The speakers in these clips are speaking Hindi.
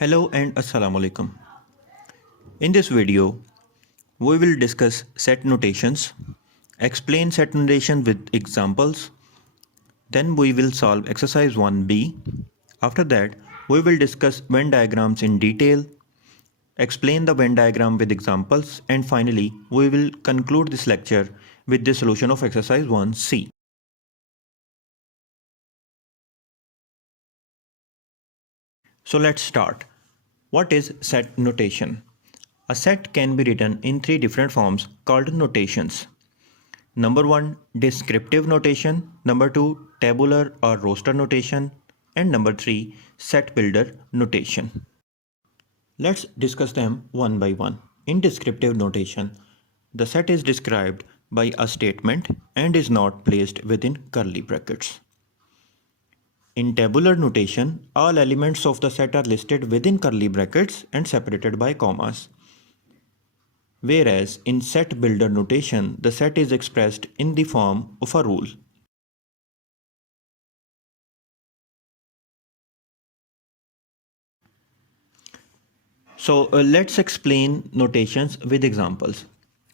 Hello and Assalamu alaikum. In this video, we will discuss set notations, explain set notation with examples, then we will solve exercise 1b. After that, we will discuss Venn diagrams in detail, explain the Venn diagram with examples, and finally, we will conclude this lecture with the solution of exercise 1c. So let's start. What is set notation? A set can be written in three different forms called notations. Number 1, descriptive notation. Number 2, tabular or roster notation. And number 3, set builder notation. Let's discuss them one by one. In descriptive notation, the set is described by a statement and is not placed within curly brackets. In tabular notation, all elements of the set are listed within curly brackets and separated by commas. Whereas in set builder notation, the set is expressed in the form of a rule. So let's explain notations with examples.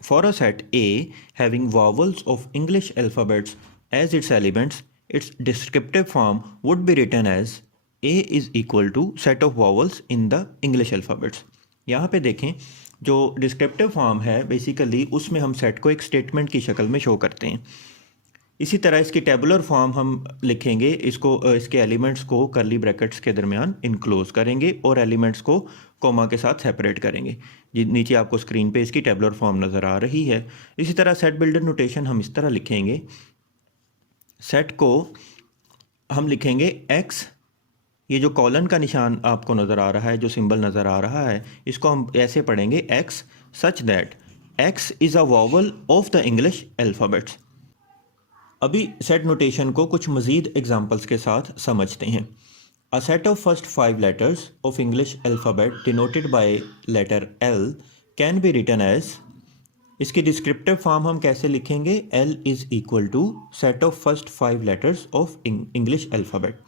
For a set A having vowels of English alphabets as its elements, its descriptive form would be written as A is equal to set of vowels in the English alphabets. यहाँ पे देखें जो डिस्क्रिप्टिव फॉर्म है बेसिकली उसमें हम सेट को एक स्टेटमेंट की शक्ल में शो करते हैं. इसी तरह इसकी टेबुलर फॉर्म हम लिखेंगे, इसके एलिमेंट्स को कर्ली ब्रैकेट्स के दरमियान इनक्लोज करेंगे और एलिमेंट्स को कॉमा के साथ सेपरेट करेंगे. नीचे आपको स्क्रीन पे इसकी टेबुलर फॉर्म नज़र आ रही है. इसी तरह सेट बिल्डर नोटेशन हम इस तरह लिखेंगे. सेट को हम लिखेंगे एक्स, ये जो कॉलन का निशान आपको नज़र आ रहा है, जो सिंबल नज़र आ रहा है, इसको हम ऐसे पढ़ेंगे X such that X is a vowel of the English alphabets. अभी सेट नोटेशन को कुछ मज़ीद एग्जांपल्स के साथ समझते हैं. A set of first 5 letters of English alphabet denoted by letter L can be written as. इसकी डिस्क्रिप्टिव फॉर्म हम कैसे लिखेंगे? L is equal to set of first 5 letters of English alphabet.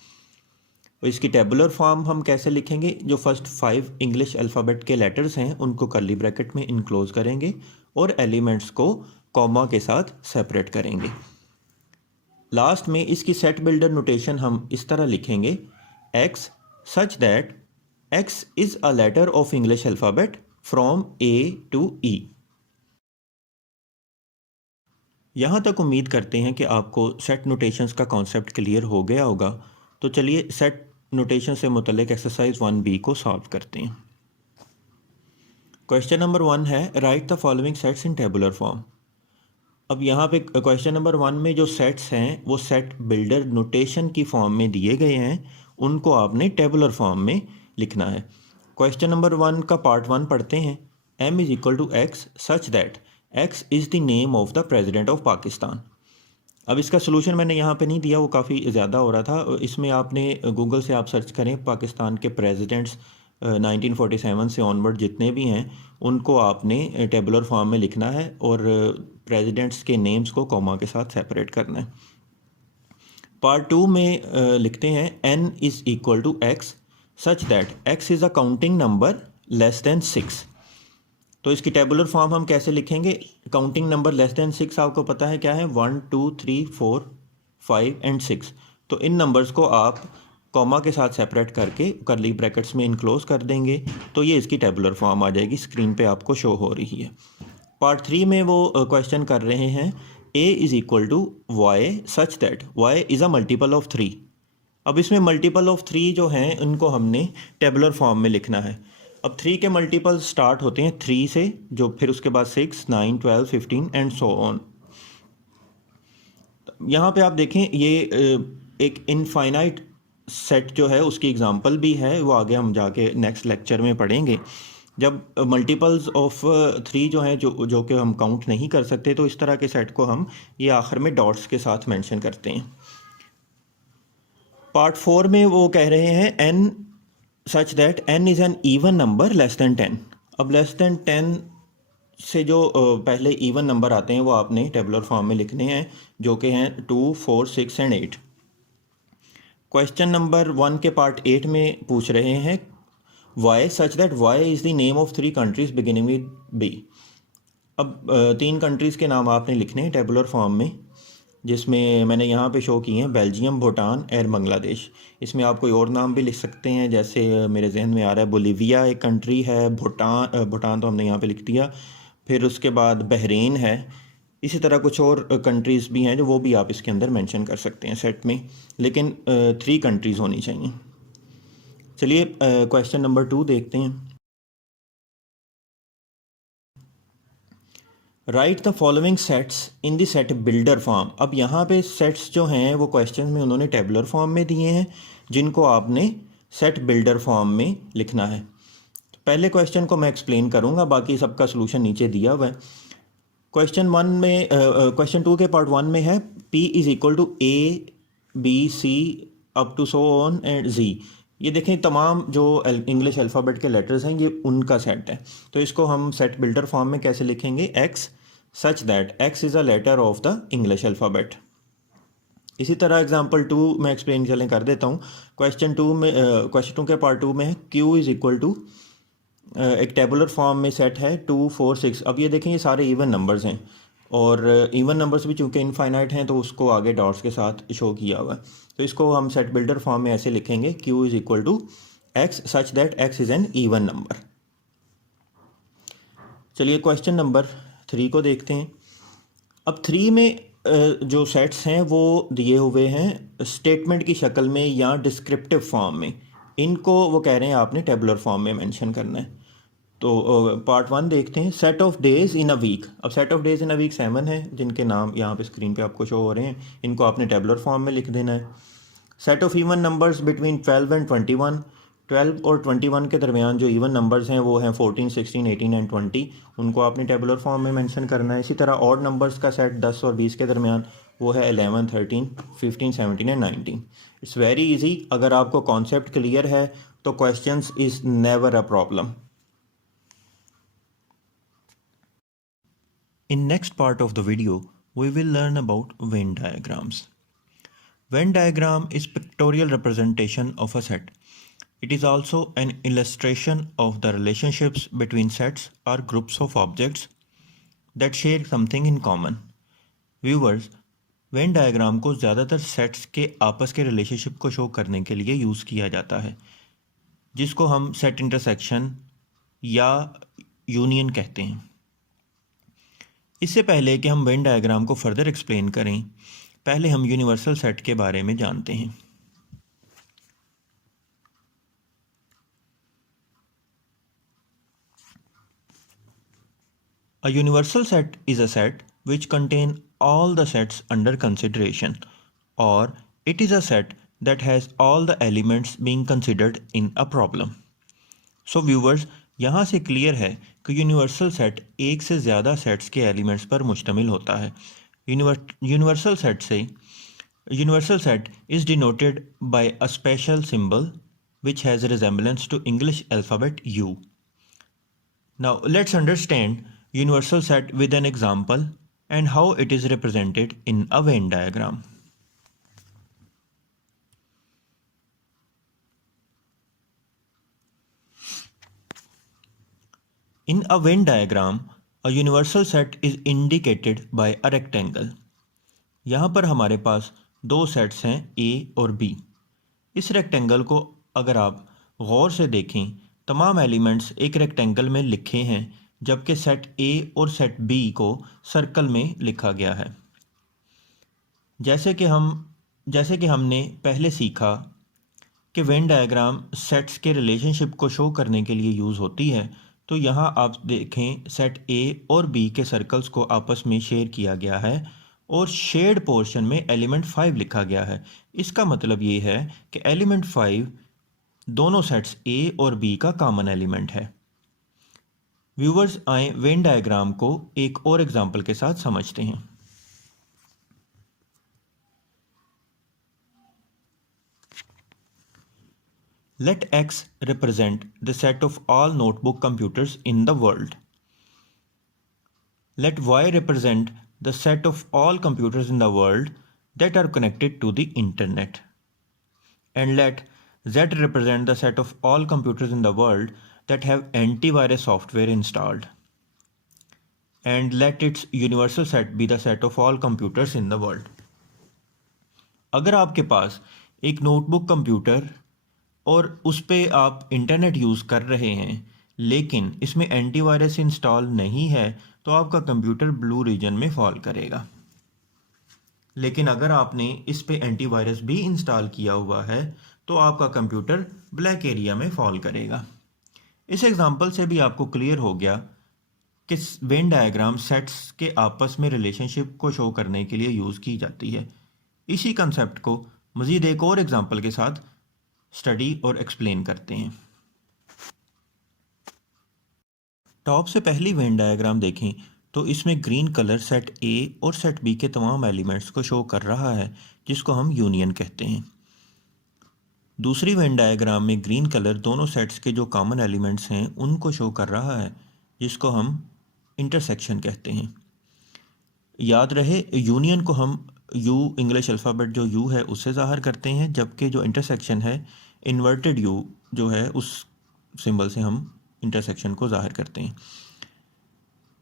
इसकी टेबुलर फॉर्म हम कैसे लिखेंगे? जो फर्स्ट 5 इंग्लिश अल्फ़ाबेट के लेटर्स हैं उनको कर्ली ब्रैकेट में इनक्लोज करेंगे और एलिमेंट्स को कॉमा के साथ सेपरेट करेंगे. लास्ट में इसकी सेट बिल्डर नोटेशन हम इस तरह लिखेंगे X such that X is a letter of English alphabet from A to E. यहाँ तक उम्मीद करते हैं कि आपको सेट नोटेशंस का कॉन्सेप्ट क्लियर हो गया होगा. तो चलिए सेट नोटेशन से मुतल्लिक एक्सरसाइज 1b को सॉल्व करते हैं. क्वेश्चन नंबर 1 है right the following sets in tabular form. अब यहाँ पे क्वेश्चन नंबर 1 में जो सेट्स हैं वो सेट बिल्डर नोटेशन की फॉर्म में दिए गए हैं, उनको आपने टेबुलर फॉर्म में लिखना है. क्वेश्चन नंबर 1 का पार्ट 1 पढ़ते हैं. m is equal to X such that x is the name of the president of Pakistan. अब इसका सोल्यूशन मैंने यहाँ पे नहीं दिया, वो काफ़ी ज़्यादा हो रहा था. इसमें आपने गूगल से आप सर्च करें पाकिस्तान के प्रेसिडेंट्स 1947 से ऑनवर्ड जितने भी हैं उनको आपने टेबुलर फॉर्म में लिखना है और प्रेसिडेंट्स के नेम्स को कॉमा के साथ सेपरेट करना है. पार्ट 2 में लिखते हैं n is equal to X such that x is a counting number less than 6. तो इसकी टेबुलर फॉर्म हम कैसे लिखेंगे? काउंटिंग नंबर लेस दैन 6 आपको पता है क्या है? 1 2 3 4 5 एंड 6. तो इन नंबर्स को आप कॉमा के साथ सेपरेट करके कर्ली ब्रैकेट्स में इनक्लोज कर देंगे तो ये इसकी टेबुलर फॉर्म आ जाएगी. स्क्रीन पे आपको शो हो रही है. पार्ट 3 में वो क्वेश्चन कर रहे हैं a is equal to Y such that Y is a multiple of 3. अब इसमें मल्टीपल ऑफ 3 जो हैं उनको हमने टेबुलर फॉर्म में लिखना है. अब 3 के मल्टीपल स्टार्ट होते हैं 3 से, जो फिर उसके बाद 6 9 12 15 एंड सो ऑन. यहाँ पे आप देखें ये एक इनफाइनाइट सेट जो है उसकी एग्जांपल भी है, वो आगे हम जाके नेक्स्ट लेक्चर में पढ़ेंगे. जब मल्टीपल्स ऑफ 3 जो हैं जो कि हम काउंट नहीं कर सकते तो इस तरह के सेट को हम ये आखिर में डॉट्स के साथ मेंशन करते हैं. पार्ट 4 में वो कह रहे हैं n such that n is an even number less then 10. अब लेस दैन 10 से जो पहले इवन नंबर आते हैं वो आपने टेबुलर फॉर्म में लिखने हैं, जो कि हैं 2 4 6 एंड 8. क्वेश्चन नंबर 1 के पार्ट 8 में पूछ रहे हैं Y such that Y is the name of 3 countries beginning with B. अब 3 कंट्रीज़ के नाम आपने लिखने हैं टेबुलर फॉर्म में, जिसमें मैंने यहाँ पे शो किए हैं बेल्जियम, भूटान और बांग्लादेश। इसमें आप कोई और नाम भी लिख सकते हैं, जैसे मेरे जहन में आ रहा है बोलीविया एक कंट्री है, भूटान तो हमने यहाँ पे लिख दिया, फिर उसके बाद बहरीन है। इसी तरह कुछ और कंट्रीज़ भी हैं जो वो भी आप इसके अंदर मेंशन कर सकते हैं सेट में, लेकिन 3 कंट्रीज़ होनी चाहिए। चलिए क्वेश्चन नंबर 2 देखते हैं। Right the following sets in the set builder form. अब यहाँ पे सेट्स जो हैं वो क्वेश्चन में उन्होंने टेबुलर फॉर्म में दिए हैं, जिनको आपने सेट बिल्डर फॉर्म में लिखना है। तो पहले क्वेश्चन को मैं एक्सप्लेन करूँगा, बाकी सबका सोल्यूशन नीचे दिया हुआ है। क्वेश्चन 2 के पार्ट 1 में है P is equal to A B C up to so on and Z। ये देखें तमाम जो इंग्लिश अल्फ़ाबेट के लेटर्स हैं ये उनका सेट है। तो इसको हम सेट बिल्डर फॉर्म में कैसे लिखेंगे? X such that X is a letter of the English alphabet. इसी तरह एग्जांपल 2 मैं एक्सप्लेन चलें कर देता हूँ। क्वेश्चन 2 के पार्ट 2 में है Q इज़ इक्वल टू एक टेबुलर फॉर्म में सेट है 2 4 6। अब ये देखें ये सारे इवन नंबर्स हैं, और इवन नंबर्स भी चूँकि इनफाइनाइट हैं तो उसको आगे डॉट्स के साथ शो किया हुआ है। तो इसको हम सेट बिल्डर फॉर्म में ऐसे लिखेंगे Q is equal to X such that X is an even number. चलिए क्वेश्चन नंबर 3 को देखते हैं। अब 3 में जो सेट्स हैं वो दिए हुए हैं स्टेटमेंट की शक्ल में या डिस्क्रिप्टिव फॉर्म में। इनको वो कह रहे हैं आपने टेबुलर फॉर्म में मेंशन करना है। तो पार्ट 1 देखते हैं। Set of days in a week. अब set of days in a week 7 है, जिनके नाम यहाँ पे स्क्रीन पे आपको शो हो रहे हैं। इनको आपने टेबुलर फॉर्म में लिख देना है। Set of even numbers between 12 and 21। 12 और 21 के दरमियान जो इवन नंबर्स हैं वो हैं 14 16 18 एंड 20। उनको आपने टेबुलर फॉर्म में मेंशन करना है। इसी तरह ऑड नंबर्स का सेट 10 और 20 के दरमियान वो है 11 13 15 17 एंड 19। It's very easy. अगर आपको कॉन्सेप्ट क्लियर है तो questions is never a problem. In next part of the video, we will learn about Venn diagrams. Venn diagram is pictorial representation of a set. It is also an illustration of the relationships between sets or groups of objects that share something in common. Viewers, Venn diagram को ज़्यादातर सेट्स के आपस के रिलेशनशिप को शो करने के लिए यूज़ किया जाता है, जिसको हम सेट इंटरसेक्शन या यूनियन कहते हैं। इससे पहले कि हम वेन डायग्राम को फर्दर एक्सप्लेन करें, पहले हम यूनिवर्सल सेट के बारे में जानते हैं। A universal set is a set which contain all the sets under consideration, or it is a set that has all the elements being considered in a problem. So viewers, यहाँ से क्लियर है कि यूनिवर्सल सेट एक से ज़्यादा सेट्स के एलिमेंट्स पर मुश्तमिल होता है। Universal set is denoted by a special symbol which has a resemblance to English alphabet U. Now let's understand universal set with an example and how it is represented in a Venn diagram. In a Venn diagram, a universal set is indicated by a rectangle. यहाँ पर हमारे पास दो सेट्स हैं A और B। इस रेक्टेंगल को अगर आप गौर से देखें, तमाम एलिमेंट्स एक रेक्टेंगल में लिखे हैं, जबकि सेट A और सेट B को सर्कल में लिखा गया है। जैसे कि हमने पहले सीखा कि वेन डायग्राम सेट्स के रिलेशनशिप को शो करने के लिए यूज़ होती है, तो यहाँ आप देखें सेट A और B के सर्कल्स को आपस में शेयर किया गया है और शेयर्ड पोर्शन में एलिमेंट 5 लिखा गया है। इसका मतलब ये है कि एलिमेंट 5 दोनों सेट्स A और B का कॉमन एलिमेंट है। व्यूवर्स, आए वेन डायग्राम को एक और एग्जांपल के साथ समझते हैं। Let X represent the set of all notebook computers in the world. Let Y represent the set of all computers in the world that are connected to the internet. And let Z represent the set of all computers in the world that have antivirus software installed. And let its universal set be the set of all computers in the world. अगर आपके पास एक नोटबुक कंप्यूटर और उस पर आप इंटरनेट यूज़ कर रहे हैं लेकिन इसमें एंटीवायरस इंस्टॉल नहीं है तो आपका कंप्यूटर ब्लू रीजन में फॉल करेगा। लेकिन अगर आपने इस पे एंटीवायरस भी इंस्टॉल किया हुआ है तो आपका कंप्यूटर ब्लैक एरिया में फॉल करेगा। इस एग्जांपल से भी आपको क्लियर हो गया कि वेन डायग्राम सेट्स के आपस में रिलेशनशिप को शो करने के लिए यूज़ की जाती है। इसी कंसेप्ट को मज़ीद एक और एग्जांपल के साथ स्टडी और एक्सप्लेन करते हैं। टॉप से पहली वेन डायग्राम देखें तो इसमें ग्रीन कलर सेट ए और सेट बी के तमाम एलिमेंट्स को शो कर रहा है जिसको हम यूनियन कहते हैं। दूसरी वेन डायग्राम में ग्रीन कलर दोनों सेट्स के जो कॉमन एलिमेंट्स हैं उनको शो कर रहा है जिसको हम इंटरसेक्शन कहते हैं। याद रहे यूनियन को हम यू इंग्लिश अल्फ़ाबेट जो यू है उससे ज़ाहिर करते हैं जबकि जो इंटरसेक्शन है इन्वर्टेड यू जो है उस सिंबल से हम इंटरसेक्शन को ज़ाहिर करते हैं।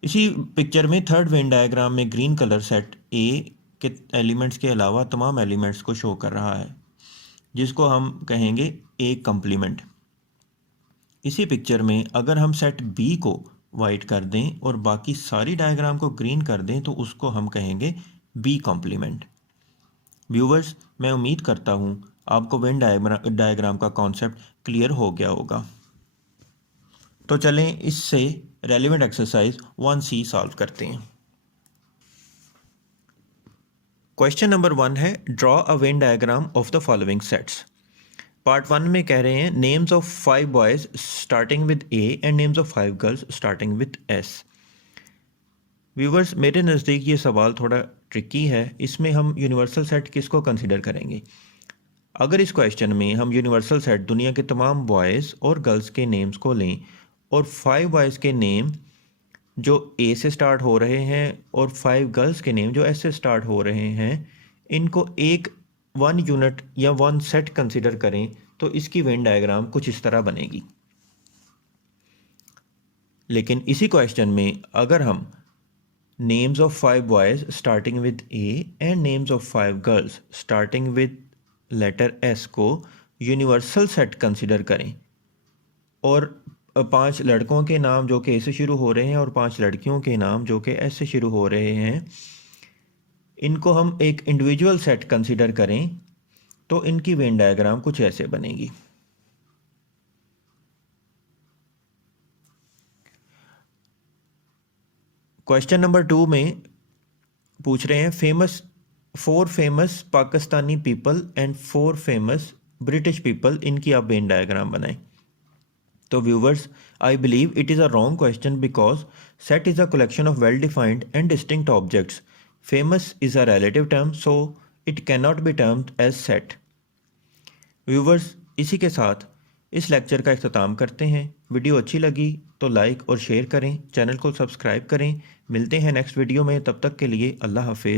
इसी पिक्चर में थर्ड वेन डायग्राम में ग्रीन कलर सेट ए के एलिमेंट्स के अलावा तमाम एलिमेंट्स को शो कर रहा है जिसको हम कहेंगे ए कम्प्लीमेंट। इसी पिक्चर में अगर हम सेट बी को वाइट कर दें और बाकी सारी डायग्राम को ग्रीन कर दें तो उसको हम कहेंगे बी कॉम्प्लीमेंट। व्यूवर्स, मैं उम्मीद करता हूँ आपको वेन डायग्राम का कॉन्सेप्ट क्लियर हो गया होगा। तो चलें इससे रेलिवेंट एक्सरसाइज 1C सॉल्व करते हैं। क्वेश्चन नंबर 1 है draw a Venn diagram of the following sets. Part 1 में कह रहे हैं names of 5 boys starting with A and names of 5 girls starting with S. Viewers, मेरे नज़दीक ये सवाल थोड़ा ट्रिकी है। इसमें हम यूनिवर्सल सेट किसको कंसिडर करेंगे? अगर इस क्वेश्चन में हम यूनिवर्सल सेट दुनिया के तमाम बॉयज़ और गर्ल्स के नेम्स को लें और 5 बॉयज़ के नेम जो ए से स्टार्ट हो रहे हैं और 5 गर्ल्स के नेम जो एस से स्टार्ट हो रहे हैं, इनको एक 1 यूनिट या 1 सेट कंसिडर करें तो इसकी वेन डायग्राम कुछ इस तरह बनेगी। लेकिन इसी क्वेश्चन में अगर हम names of 5 boys starting with A and names of 5 girls starting with letter S को यूनिवर्सल सेट कंसिडर करें और 5 लड़कों के नाम जो कि ए से शुरू हो रहे हैं और 5 लड़कियों के नाम जो कि एस से शुरू हो रहे हैं, इनको हम एक इंडिविजुअल सेट कंसिडर करें तो इनकी वेन डायग्राम कुछ ऐसे बनेगी। क्वेश्चन नंबर 2 में पूछ रहे हैं 4 famous Pakistani people and 4 famous British people, इनकी आप वेन डायग्राम बनाएं। तो viewers, I believe it is a wrong question because set is a collection of well defined and distinct objects. Famous is a relative term so it can not be termed as set. Viewers, इसी के साथ इस लेक्चर का इख्तिताम करते हैं। वीडियो अच्छी लगी तो लाइक और शेयर करें, चैनल को सब्सक्राइब करें। मिलते हैं नेक्स्ट वीडियो में, तब तक के लिए अल्लाह हाफिज़।